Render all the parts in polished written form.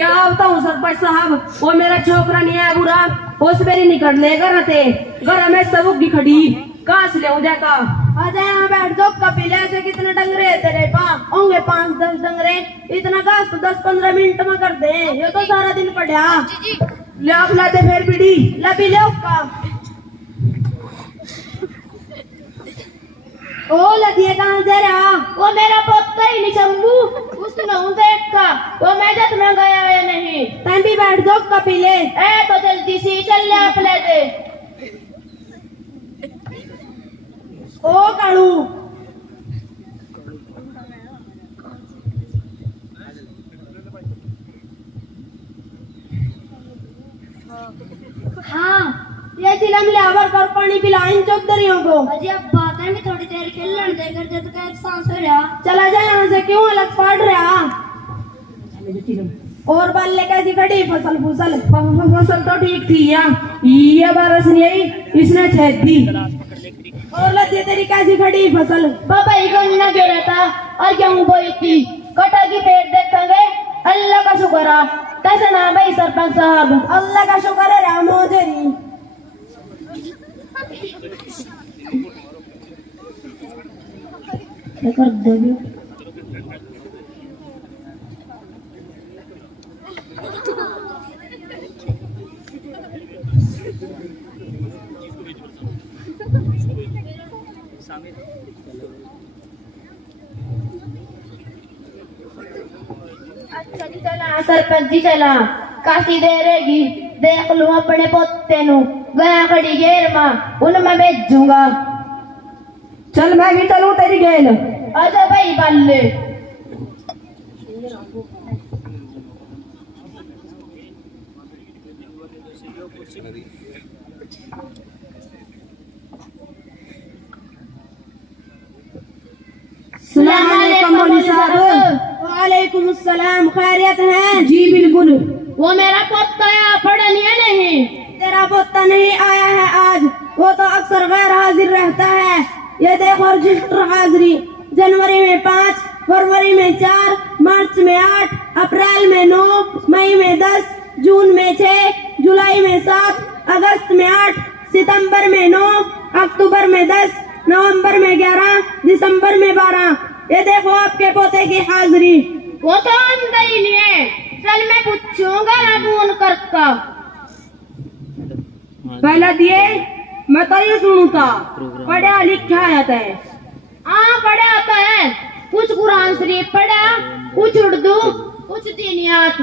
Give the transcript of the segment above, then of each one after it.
क्या बताऊं सरपंच साहब, वो मेरा छोकरा नहीं है बुरा, उस मेरी निकल ले घर थे, घर में सब की खड़ी कहाँ से ले जाएगा। आजा यहाँ बैठ जाओ, कपिल ऐसे कितने डंगरे है तेरे पास? होंगे 5-10 डंगरे। इतना घास तो 10-15 मिनट में कर दे, ये तो सारा दिन पड़ा। ले आप लाते फिर बीड़ी लबी ले उसका। ओ लदिए कहाँ जा रहा? वो मेरा पोता ही नहीं शंभू, उसने देख का वो मैदान में गया है नहीं। तैं भी बैठ जाओ कपिले। ए तो जल्दी सी चल ले आप ले दे। ओ कालू हाँ ये चिलम ले आवर कर पानी पिला इन चौधरियों को। अजी अब बात है भी थोड़ी देर खेलने देकर जब तक सांस हो रहा। चला जा यहाँ से, क्यों अलग पड़ रहा? और बाल्ले कैसी खड़ी फसल फूसल? फसल तो ठीक थी यार, ये बारिश नहीं आई, इसने छेद दी। और लदी तेरी कैसी खड़ी फसल? बाबा ही को ना गिरा था और गेहूं बोई थी, कटा की पेड़ देखेंगे। अल्लाह का शुक्र है, कैसे ना भाई सरपंच साहब? अल्लाह का शुक्र है राम हो तेरी। कर देगी अच्छा जी चला सरपंच जी चला काशी दे रहेगी। देख लूं अपने पोते नु गया खड़ी घेर मां उनमें भेजूंगा। चल मैं भी चलूं तेरी गेल। आजा भाई बाल्ले। वालेकुम अस्सलाम, खैरियत है? जी बिल्कुल। वो मेरा पोता है पढ़नी है नहीं? तेरा पोता नहीं आया है आज, वो तो अक्सर गैर हाजिर रहता है। ये देखो रजिस्टर हाजिरी, जनवरी में 5, फरवरी में 4, मार्च में 8, अप्रैल में 9, मई में 10, जून में 6, जुलाई में 7, अगस्त में 8, सितंबर में 9, अक्टूबर में 10, नवंबर में 11, दिसंबर में 12। ये देखो आपके पोते की हाजिरी। वो तो अंदर ही नहीं है, चल मैं पूछूंगा ना फोन करका। पहला दिए मैं तो ये सुनू था, पढ़ा लिखा आता है। हाँ पढ़ा आता है, कुछ कुरान शरीफ पढ़ा, कुछ उर्दू, कुछ दीनियात।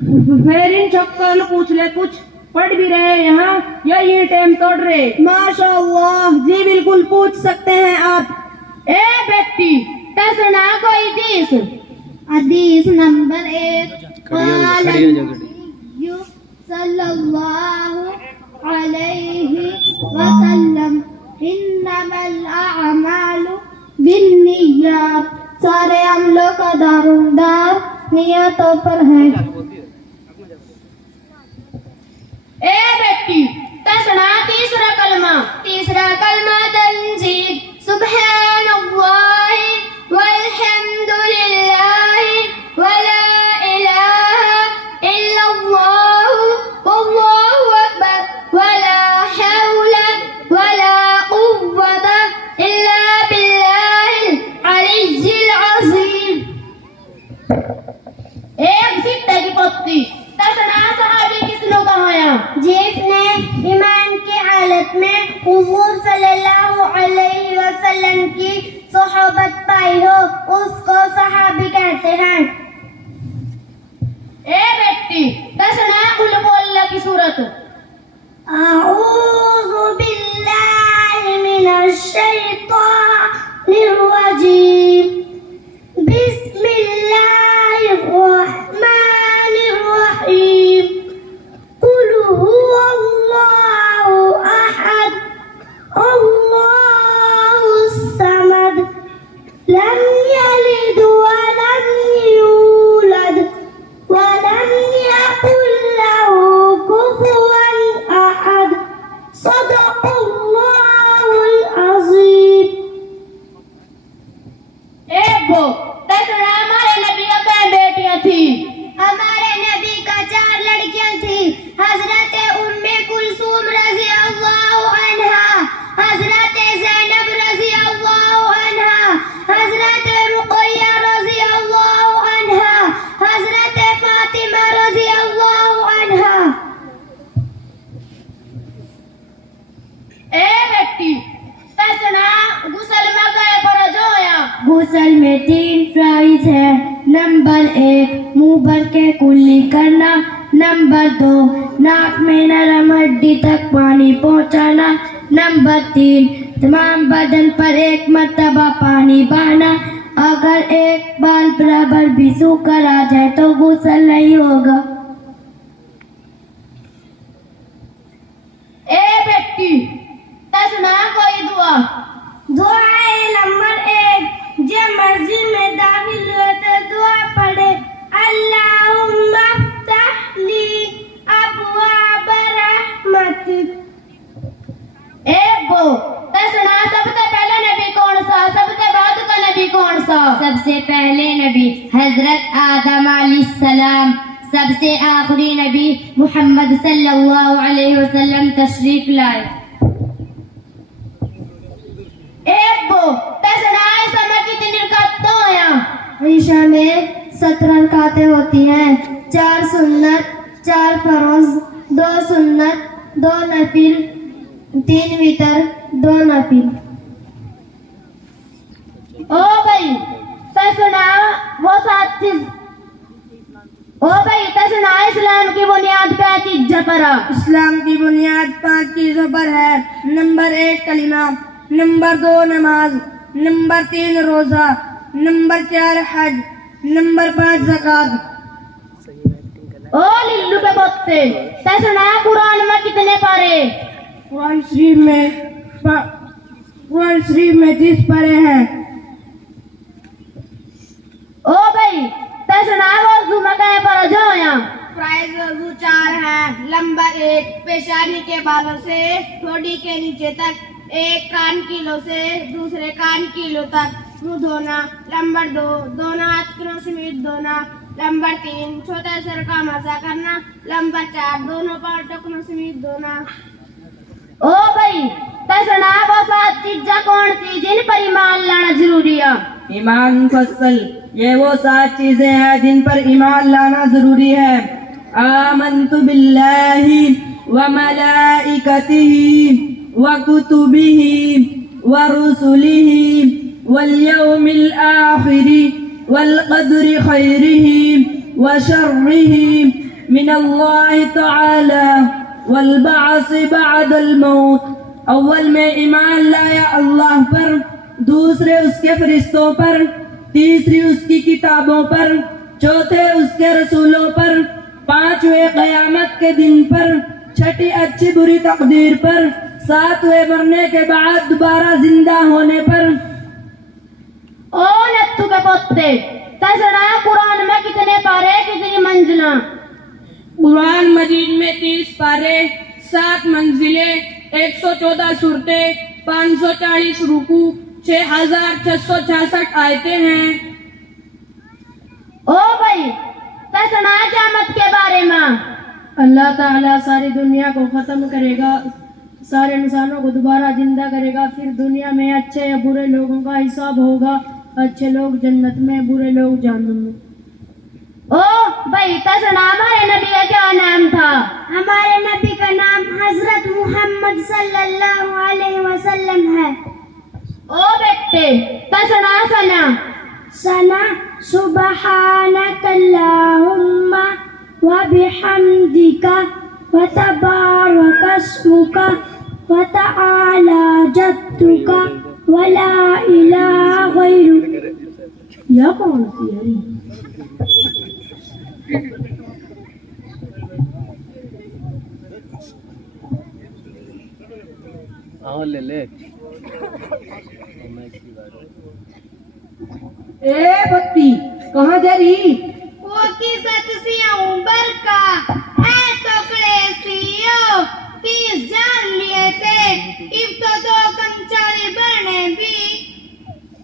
फिर इन चक्कर में पूछ ले, कुछ पढ़ भी रहे यहाँ या ये टाइम तोड़ रहे? माशाअल्लाह जी, बिल्कुल पूछ सकते हैं आप। ए बेटी तसना कोई हदीस? हदीस नंबर 1 सल्लल्लाहु अलैहि वसल्लम इन्नमल अअमालु बिन्नियात। सारे अमलों का दारोमदार नियतों पर है। ए बेटी तसना तीसरा कलमा तंजीद सुब्हानल्लाहि वल्हम्दुलिल्लाहि वला इलाहा इल्लल्लाहु वल्लाहु अकबर वला हौला वला कुव्वता इल्ला बिल्लाहिल अलिय्यिल अज़ीम। एक सिद्धा की पत्ती तसना सहाबी किसने कहाया? जिसने ईमान की हालत में हुजूर सल्लल्लाहु अलैहि वसल्लम की सोहबत पाई हो, उसको सहाबी कहते हैं। ए बेटी तसना कुल बोलना की सूरत? अऊज़ु बिल्लाहि मिनश शैतानिर रजीम, बिस्मिल्लाहिर रहमानिर रहीम, कुल हुवल्लाहु अहद, हजरत उम्मे कुलसूम रजी अल्लाह अन्हा, हजरत ज़ैनब रजी अल्लाह अन्हा, हजरत रुक़ैया रजी अल्लाह अन्हा, हजरत फातिमा रजी अल्लाह अन्हा। ए बेटी तसना गुसल में गए पर जोया। गुसल में 3 फ्राइज है। नंबर 1 मुंह भर के कुल्ली करना, नंबर 2 नाक में नरम हड्डी तक पानी पहुंचाना, नंबर 3 तमाम बदन पर 1 मर्तबा पानी बहाना। अगर एक बाल बराबर भी सूखकर आ जाए तो गुसल नहीं होगा। ए बेटी तसना कोई दुआ। दुआ है नंबर 1 जो मस्जिद में दाखिल हुए तो दुआ पढ़े, अल्लाहुम्मा फ़्तह ली अब्वाब रहमतिक। वो तसना सबसे पहले नबी कौन सा, सबसे बाद का नबी कौन सा? सबसे पहले नबी हजरत आदम अलैहिस्सलाम, सबसे आखिरी नबी मोहम्मद सल्लल्लाहु अलैहि वसल्लम तशरीफ लाए। समय कितनी रकातें होया? ईशा में 17 रकातें होती हैं, 4 सुन्नत, 4 फरोज, 2 सुन्नत, 2 नफिल, 3 वितर, 2 नफिल। ओ भाई तसना वो 7 चीज। ओ भाई तसना इस्लाम की बुनियाद क्या चीज़ पर? इस्लाम की बुनियाद 5 चीजों पर है। नंबर 1 कलिमा, नंबर 2 नमाज, नंबर 3 रोजा, नंबर 4 हज, नंबर 5 ज़कात। ओ लिल्लू के बच्चे तसना कुरान में कितने पारे? कुरान शरीफ में 30 पारे हैं। ओ भाई तसना वज़ू में कहे पर जोया? प्राइज वज़ू 4 है। नंबर 1 पेशानी के बालों से ठोड़ी के नीचे तक, एक कान किलो से दूसरे कान किलो तक मुंह धोना। नंबर 2 दोनों हाथ किलो समेत धोना। नंबर 3 छोटे सर का मसा करना। नंबर 4 दोनों पांव टखनों समेत धोना। ओ भाई तसना वो 7 चीज़ें कौन सी जिन पर ईमान लाना जरूरी है? ईमान मुफस्सल, ये वो 7 चीजें हैं जिन पर ईमान लाना जरूरी है। आमन्तु बिल्लाहि व मलाइकतिही व कुतुबिही व रुसुलिही वल यौमिल आखिरि वल क़द्रि खैरिही व शर्रिही मिनल्लाहि तआला वल बअस बअदल मौत। अव्वल में ईमान लाया अल्लाह पर, दूसरे उसके फरिश्तों पर, तीसरी उसकी किताबों पर, चौथे उसके रसूलों पर, 5वें क़यामत के दिन पर, छठी अच्छी बुरी तकदीर पर, 7वें मरने के बाद दोबारा जिंदा होने पर। ओ नत्थु के पोते तसना कुरान में कितने पारे, कितनी मंजिला? कुरान मजीद में 30 पारे, 7 मंजिलें, 114 सूरतें, 540 रुकू, 6666 आयतें हैं। ओ भाई तसना क़यामत के बारे में? अल्लाह ताला सारी दुनिया को खत्म करेगा, सारे इंसानों को दोबारा जिंदा करेगा, फिर दुनिया में अच्छे या बुरे लोगों का हिसाब होगा। अच्छे लोग जन्नत में, बुरे लोग जहन्नम में। ओ भाई तसना हमारे नबी का क्या नाम था? हमारे नबी का नाम हजरत मोहम्मद सल्लल्लाहु अलैहि वसल्लम है। ओ बेटे तसना सना? सना सुब्हानकल्लाहुम्मा व बिहम्दिका व तबारक अस्मुका व तआला जद्दुका व ला इलाहा गैरुक। यह कौन सी है? ले ले ए भक्ति कहाँ जा रही? वो की सच सिया उम्र का है टुकड़े सियो 30 जान लिए थे, इब तो 2 कंचाली बने भी।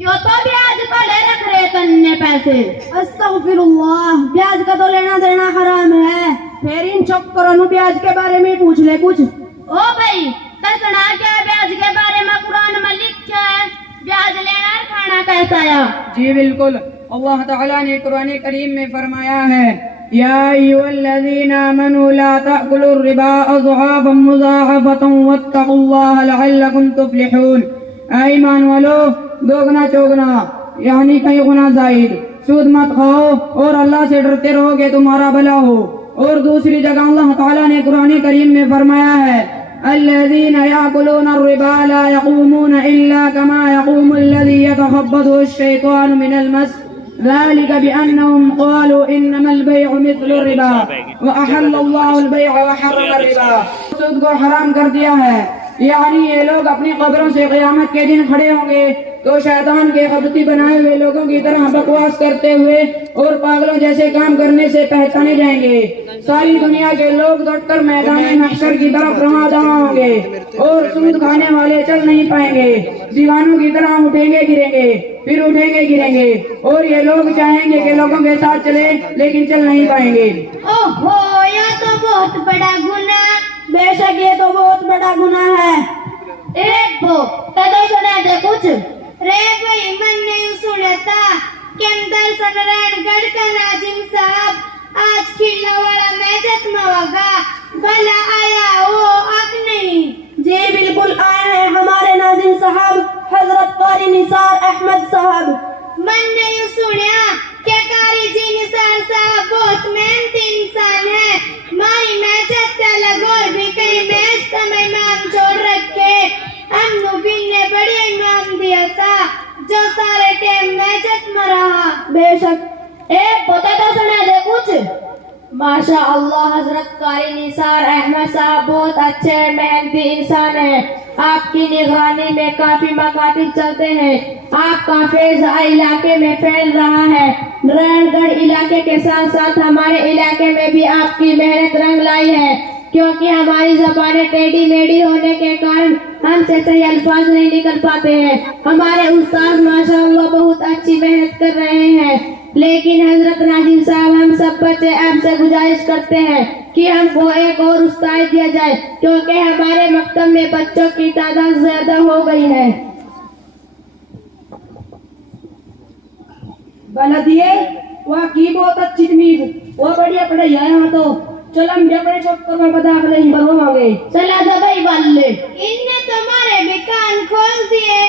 यो तो ब्याज पड़े रख रहे तन्ने पैसे। अस्तगफिरुल्लाह, ब्याज का तो लेना देना हराम है। फिर इन छोकरों ब्याज के बारे में पूछ ले कुछ। ओ भाई दसना क्या ब्याज के बारे में कुरान में लिखा है, ब्याज लेना और खाना कैसा है? जी बिल्कुल, अल्लाह ताला ने कुरान करीम में फरमाया है, या अय्युहल्लज़ीना आमनू ला तअकुलुर रिबा अज़आफन मुज़ाअफ़तन वत्तक़ुल्लाह लअल्लकुम तुफ़्लिहून। ऐ ईमान वालो, दोगुना चौगुना यानी कई गुना जायद सूद मत खाओ और अल्लाह से डरते रहोगे तुम्हारा भला हो। और दूसरी जगह अल्लाह ताला ने कुरान करीम में फरमाया है, अल्लज़ीना याकुलूना रिबा ला यक़ूमूना इल्ला कमा यक़ूमुल्लज़ी यतख़ब्बतुहु अश-शैतानु मिनल मस ज़ालिक बिअन्नहुम क़ालू इन्नमल बैअु मिस्लु रिबा व अहल्लल्लाहुल बैअ व हर्रम रिबा। सूद को हराम कर दिया है, यानी ये लोग अपनी कब्रों से क़यामत के दिन खड़े होंगे तो शैतान के खबती बनाए हुए लोगों की तरह बकवास करते हुए और पागलों जैसे काम करने से पहचाने जाएंगे। सारी दुनिया के लोग दौड़कर मैदान महशर की तरफ रवाना होंगे और सूद खाने वाले चल नहीं पाएंगे, दीवानों की तरह उठेंगे गिरेंगे, फिर उठेंगे गिरेंगे और ये लोग चाहेंगे कि लोगों के साथ चले लेकिन चल नहीं पाएंगे। ओहो, यह तो बहुत बड़ा गुनाह। बेशक ये तो बहुत बड़ा गुनाह है। एक वो तो सुना दे कुछ रे भाई, मन नहीं सुनता के अंदर सनरायणगढ़ का नाजिम साहब आज खिला वाला मैचत मवागा भला आया हो अब नहीं? जी बिल्कुल आए हैं हमारे नाजिम साहब हजरत कारी निसार अहमद साहब। मन नहीं सुनिया क्या कारी जी निसार साहब बहुत मेहनती इंसान है। मारी मैचत लगोर भी कई मैच का मेहमान छोड़ रखे, हम ने बढ़िया इनाम दिया था जो सारे टाइम मैचत में रहा। बेशक एक पता तो सुना दे कुछ। माशा अल्लाह, हजरत कारी निसार अहमद साहब बहुत अच्छे मेहनती इंसान है। आपकी निगरानी में काफी मकातिब चलते हैं। आपका फैज इलाके में फैल रहा है। नारायणगढ़ इलाके के साथ साथ हमारे इलाके में भी आपकी मेहनत रंग लाई है, क्योंकि हमारी जबानें टेढ़ी मेढ़ी होने के कारण हमसे सही अल्फाज नहीं निकल पाते हैं। हमारे उस्ताद माशाअल्लाह बहुत अच्छी मेहनत कर रहे हैं, लेकिन हजरत नाजिम साहब हम सब बच्चे आपसे गुजारिश करते हैं कि हमको एक और उस्ताद दिया जाए, क्योंकि हमारे मकतब में बच्चों की तादाद ज्यादा हो गई है। बलदिए वह की बहुत अच्छी तमीज, वो बढ़िया पढ़ाई है। यहाँ तो चल हम अपने चक्कर में बता नहीं बनवाओगे। चला दबाई वाले इनने तुम्हारे भी कान खोल दिए।